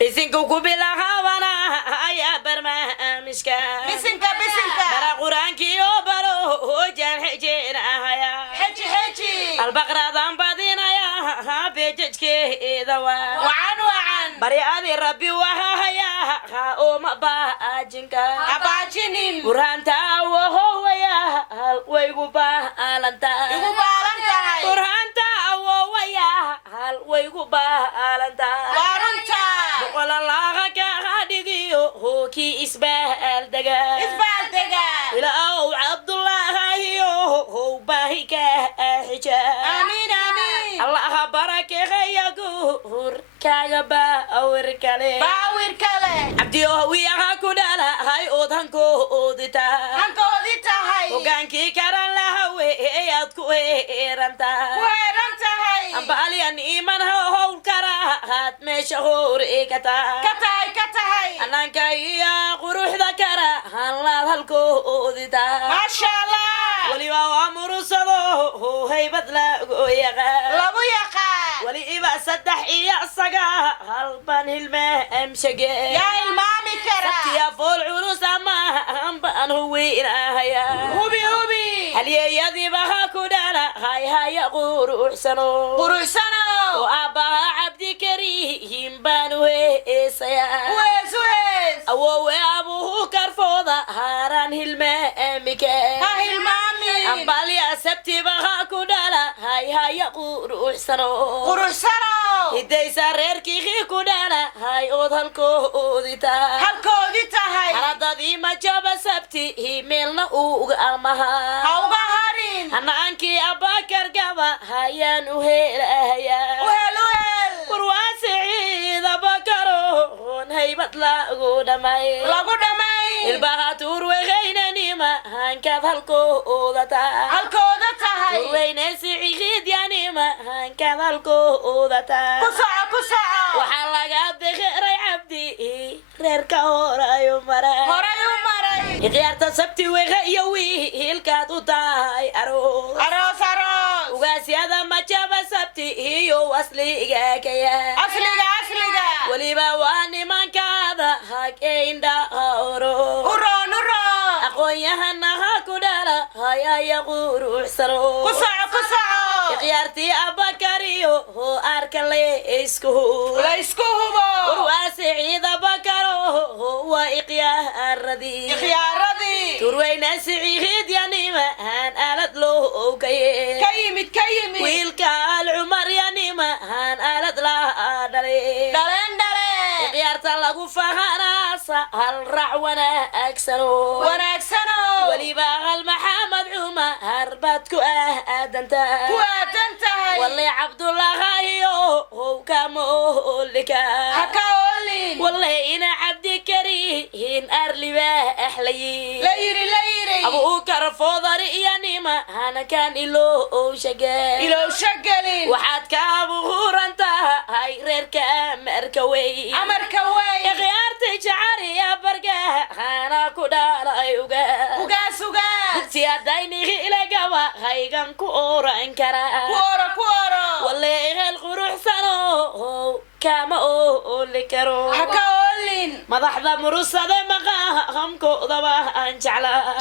بسنكو كوبيلا وانا يا برنامجك بسنكا برا قرانكي وبرو جان حجينا يا حجي البقرة ضنبادينا يا بيججكي دوا وعن بري ادي ربي وهايا وما باجنك أباجنين قرانتا وهو يا ويغو بالانتا قرانتا وهو يا ويغو بالانتا وقال الله كهديو هو كي اسبال دغا الى او عبد الله هو باهيك حجا آمين الله بارك يا غور كاغبا اور كله عبدي ويا كودالا هاي اودانكو اودتا وغانكي كاران لا وياد كويرانتا امبالي ان ايمان هو كراهات مشهور ايكتا انان كايا قروح ذكرا الله هلكو اودتا ما شاء الله ولي وامر صدو هي بدلا ويغا ولي إبا سدح إيا الصقا هالبان الماء مشقي يا المامي كرا يا فول عروس أما هنبان هوي إلهيا هوبي هل يدي بها كدانا هاي قروح سنو وأباها عبدي كريم بانو إيسيا ويس أوو أبوه كرفوضة هاران الماء مكي هاي المامي أمبال يا سبتي بها كدانا هاي قروح سنو هدي سريركي خي كدانا هاي أودهالكودي tahay haradadii ma jaba sabti himeelna uga amaha hawga harin hanaankii abakar gaba hayaan u helayaa warwaasiciida bakaro hon haybad lagu dhamay ilbaha turweynanima hankaad halkooda tahay turweynasiciidyanima hankaad halkooda tahay waxaa laga degeray cabdi reerka horayu maray ikhyaarta sabti weha iyo wiilkaad u tahay aroos ugaasyada majaba sabti iyo asliga kaya weliba waa nimankaada hag ee indhaha oro aqoon-yahanaha ku dhala hayaya quruxsano ikhyaartii abakariyo hoo arka laysku hubo warwaasiciida bakaro waa ikhyaaradii turweyna siciidyanima haan aalad loo kaye wiilka alcumar yanima haan aalad laa dhalay ikhyaarta lagu fahanaasa hal rac wanaagsano weliba hal maxamed cumar harbaad ku aadantahay والله عبد الله هو كمولك والله إنا عبدي كريم أرلي بأحلي ليري أبو كرفوضر يعني ما أنا كان إلو شقالين وحد كابو غورنتا هاي ريرك أمركوي يا غيارتي شعري يا برقا أنا كدالا يوغاس سياديني إلى قوا هايغان كورا انكرا والله القروح سنو كما أقول كرو مضحضة مرصة مقاهم كوضبا جعلها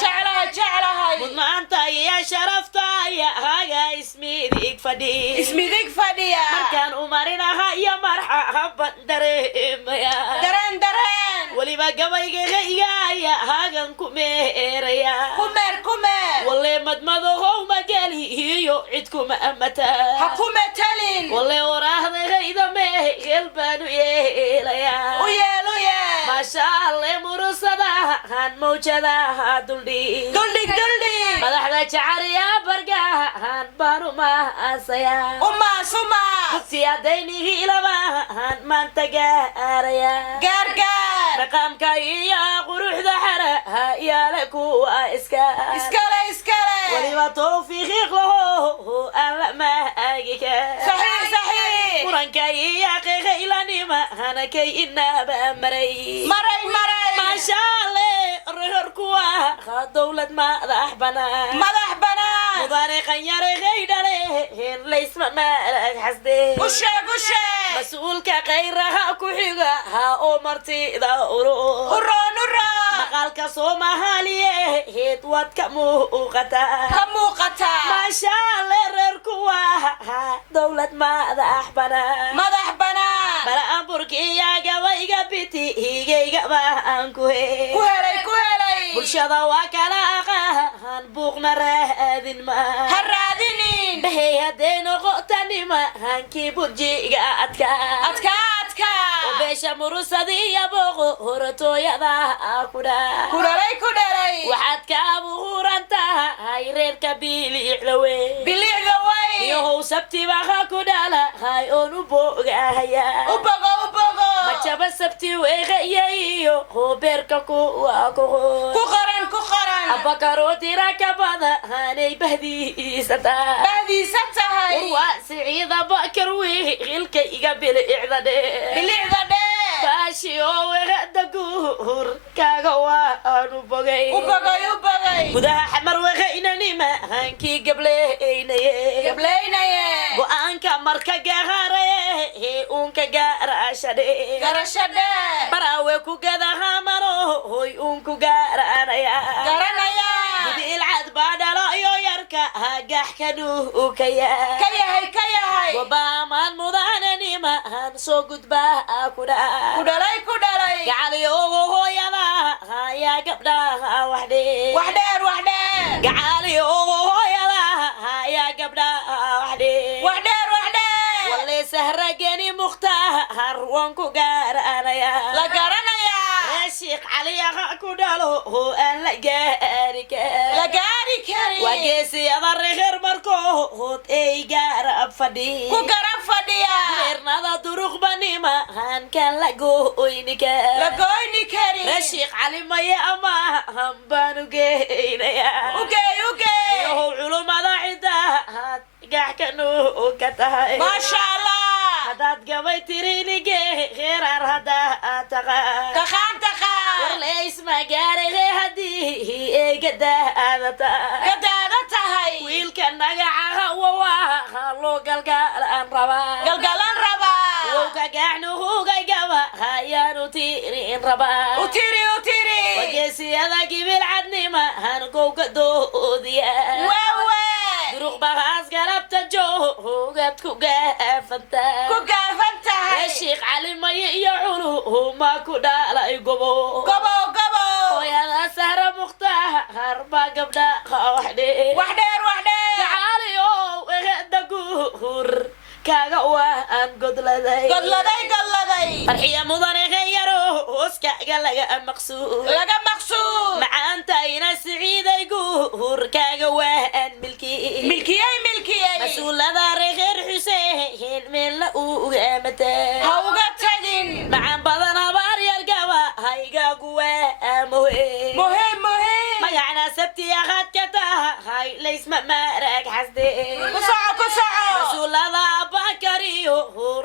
مضمع أنت يا شرفتا يا هاي اسمي ذيك فدي مركان أمرنا هاي مرحبا دريم يا درين ولي ما قبي غيا هاغن كمير والله مدمضه مقالي هيو عدكم أمتا والله وراه غيدا ما قلبان ويليا ما شاء الله مرصدا هان موجدا دلدي مدحدا شعر يا برقا هان بارو ما أسيا سياديني لما هان من تقاريا رقم كايا قروح ذحرها يا لكو إسكالي ولما توفيق له ألا ما أجيك صحيح قران كايا غيلاني ما أنا كي إنا بمري ما شاء الله رهركوا دولة ما ذحبنا مضاري خيار غيدالي ليس ما حسدي مسؤولك غيرها كحيغا ها او مرتيدا uro uro مقالك صوماليه هيد واد كموقتا kamuuqata ما شاء الله ريركوا دولة ما أحبنا madax banaan بلا أمبركي يا جوايجا بيتي هيجا بانكوه ku helay bulshada waa kala aqaan buuqna raadin ma ha raadinin bahey hadday noqotanima hankii burjiga adka oo beesha murusadiya booqo horatooyada ku dhalay waxaad ka abuuran tahay reerka bilicda wey iyohow sabtiba ha ku dhala hay oon u boogahaya u bogo majaba sabti weegayayo hoobeerka kuwa ku qoran abakaro tira ka bada hanay bahdiisa tahay waa siciida bakar wiilka iga bilicda dhe baashi oo weerada guur kaaga waanu bogay gudaha xamar weegaynanima hankii gablaynaye go-aanka marka gaaraye uunka gaarashadhe baraawe ku gadaha maro hoy uunku garanaya ilcad baa dhalayo yarka hagax kanuukaya wabaamaan mudaananima han soo gudbaa ku dhalay gacaliyo ogo hooyada hayaa gabdhaha waxdheer gacaliyo ogo hooyada hayaa gabdhaha waxdheer walle sahrageni mukhtaar waan ku garanaya sheekh cali aha ku dhalo oo aan la gaari karin waa geesiyada reer markood ay garab fadhiya reernada duruqbanima hankan la gooyni karin sheekh cali maya ama hambaan u geynaya yow culumada cidaad gaxkanu ka tahay maasha allah hadaad gabay tirinige heerar haddaa taqaan warleys magaarage haddii ay gadaada tahay wiilka nagacaha wawaha loo galgalan rabaa wowka gacnuhugaygaba hayaanu tirin rabaa wageesiyada gibil cadnima hangowga doodiya duruq bahaas galabta joogad ku gaafantahay sheekh cali maye iyo culuuma ku dhalay gobo hooyada sahra mukhtaar baa gabdhaha waxdheer gacaliyo weheda guur kaaga waan godladay farxiya mudane yaro hooskaaga laga maqsuud macaantayna siciiday guur kaaga waan milkiyey mas-uulada reer xuseen meelna ha uga tagin macaan badan habaar yargaba haygaagu waa muhiim magacna sabti ahaad ka tahay laysma maarag xasde mas-uulada bakariyo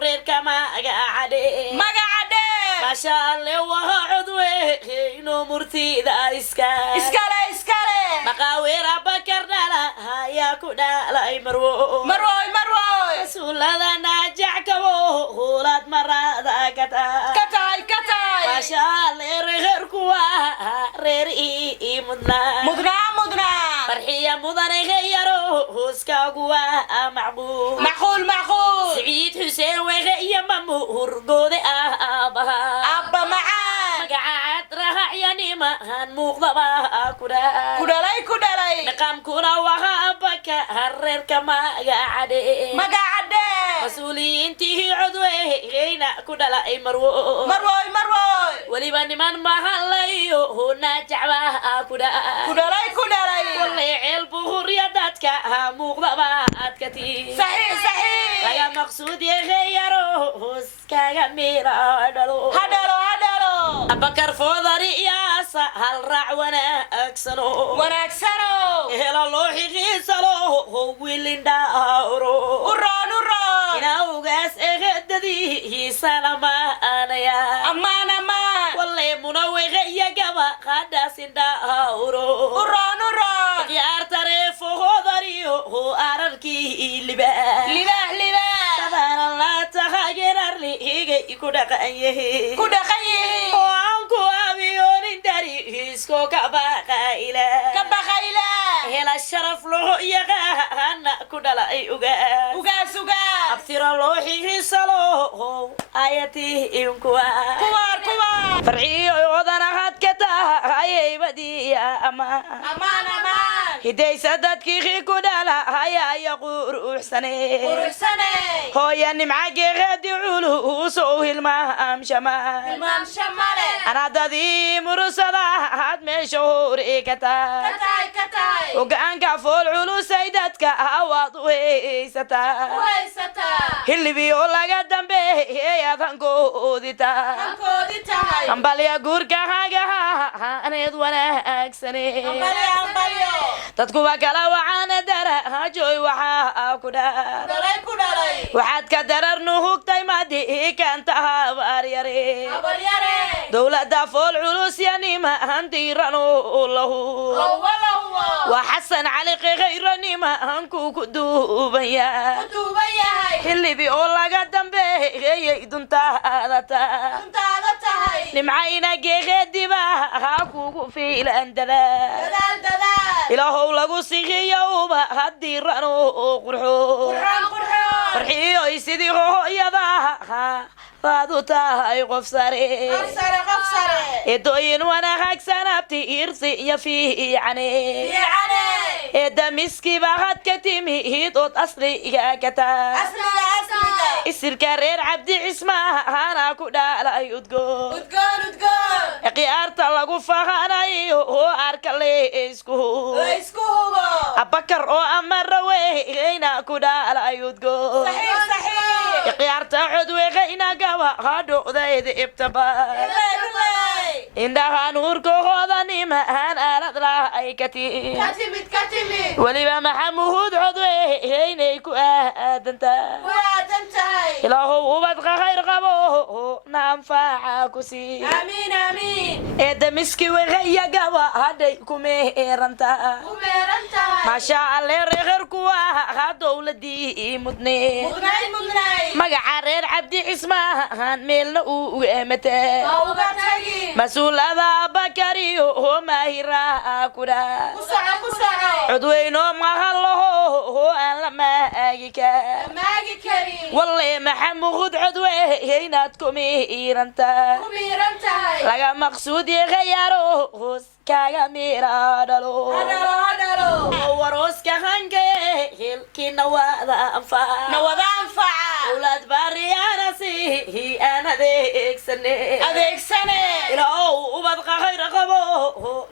reerka magacadhe maasha alle waha codwe inuu murtida iskale maqaaweera bakar dhala hayaa ku dhalay marwoy mas-uulada naajac kabo hulaad marada ka tahay maasha alle reer kuwa reer ii mudnaa farxiya mudane yaro hooskaagu waa macquul siciid xuseen wege iyo mamurgoode abba magacaad rahacyanima han muuqdaba ku dhalay dhaqamkuna waha abaka reerka magacadhe mas-uuliyiintii codweyna ku dhalay marwoy weliba niman mahalayo naajacba ku dhalay walle ceel buhurya dadka muuqdaba adkati laga maqsuud yaro hooskaaga mira dhalo abakar foodari iyaasa hal raac wanaagsano helo loo xiqiisalo wilindhaaro inaugaas egedadihiisana maanaya walle munawege iyo gaba qadhaasindhaaro ararkii libaah la tahagerarli كدقanye كدقanye وانكو أبيون داري هيسكو كباقايلا كبخيلا هلا الشرف له يغانا كدلا أي أغاس وقاس وقاس أبتر الله حيسلو آياتي إنكوا كوار كوار فرعي يوضنا هاد كتا هاي بدي أمان أمان أمان هدي سددكي خي كدلا هاي يقور أحسني ورسني هو يعني معاكي غادي علو سوه المام شمال المام شمالي أنا دادي مرسلة هاد مشهور إيكتا كتاي كتاي وقان كفول علو سيدتك هواض ويستا ويستا اللي بيقول قدام بي يا ثنكو ديتا كودي تاي أمبالي أقول حاجة أنا يدوانا أكسني أمباليو تدكو بكلا وعانا درا هجوي وحا كدا دلي كدلي waxaad ka dararnu hugtay maadii kaantaha baaryare أبرياري dowladda fool culus yanima handiiranu lahu ولا هو waa xasan cali khayranima hankuu ku duuban yahay كتوبية هاي xillibi oo laga dambeeyey duntaada taa كنت هذا تاي nimcayna geegeediba ha kugu fiilan dadaal دلال دلال ilaahow lagu siiyowba hadiiranu qurxo قرحان قرحان farxiyoy sidii hooyada waad u tahay qof sare قفصري قفصري eedooyin wanaagsan abtiirsi iyo fiicane يعني eedda miskiiba had ka timid ood asliga ka tahay أصلي أصلي isirka reer cabdi cismahana ku dhalay udgoon وتقول وتقول ciyaarta lagu faqanayo oo arka leysku ويسكو هو abakar oo amara weyna ku dhalay udgoon صحيح صحيح ciyaarta codweegayna gaba hadhowdayda ibtaba indhaha nuurkahooda nimaan aalad lahay katiin كتمت كتمت weliba maxamuud codweeynay ku aadantaa وادن تاي ilaahow ubadqa khayr qabo na anfaaca ku sii آمين آمين eedda miski wegaya gaba hadhay ku meerantaa وميرن تاي maasha alle reerku waa dowladii mudnee مغني مغني magaca reer cabdi cismahan meelna uu eemataa وقتاي mas-uulada bakariyo oo maahira kudha كسرة كسرة codweynoo maqan laho aan la maagi kaa ماجي كريم walle maxamuud codweynaad ku miirantaa وميرن تاي laga maqsuud yahayaaro hoos kaaga miira dhalo هدلو هدلو warooska hanke hilkina waada anfaa نوضا أنفع awlaad baariyaana si aan adeegsane أذيك سنة ilaahow ubadqa khayr qabo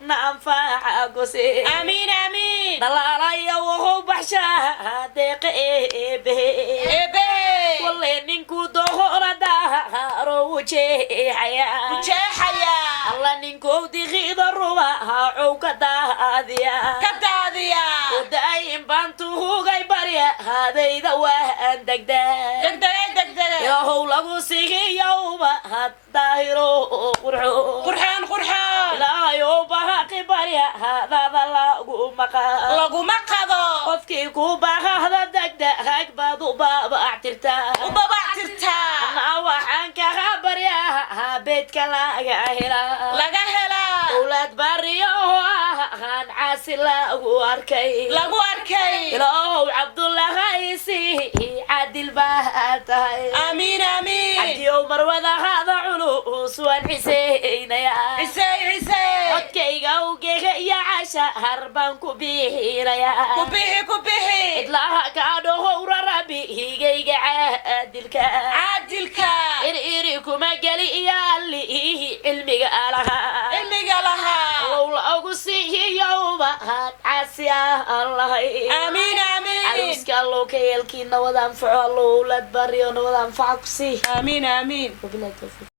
na anfaaca gose آمين آمين dhalaalaya wuxuu baxshaa deeqa eebehe إبي walle ninkuu dohorada haro wujeexaya وجاحيا alla ninkuu diqiida ruba hacow ka daadiya كداديا odayin baan tuhugay barya hadayda waan degdaa دقدقة دقدقة ilaahow lagu sigiyowba had daahiro qurxo قرحان قرحان ilaahayow bahaqi barya hadada lagu maqaa لغو مقضو qofkii ku bahahda degda hag baad u baabactirtaa وبابا ترتا anaa waxaan kaga baryaa beedka laga helaa لغا هلا owlaad baariyo ahaan caasi lagu arkay لغو أركي ilaahow cabdullahaysi cadil baa tahay آمين آمين cabdiyow marwada hada culus waan xiseynayaa عسي عسي codkayga ugeega iyo casha harbaan ku bixinayaa كبيحي كبيحي idlaha kaadhohowra rabi higayga caadilka عادلك iri kuma geli iyo allihi cilmiga alahaa إمي لها low lagu siiyowba had casi aan lahay آمين آمين caruuska allow ka yeelkii nabad anfaco allow lad baryo nabad anfaca ku sii آمين آمين wabilahi tawfiiq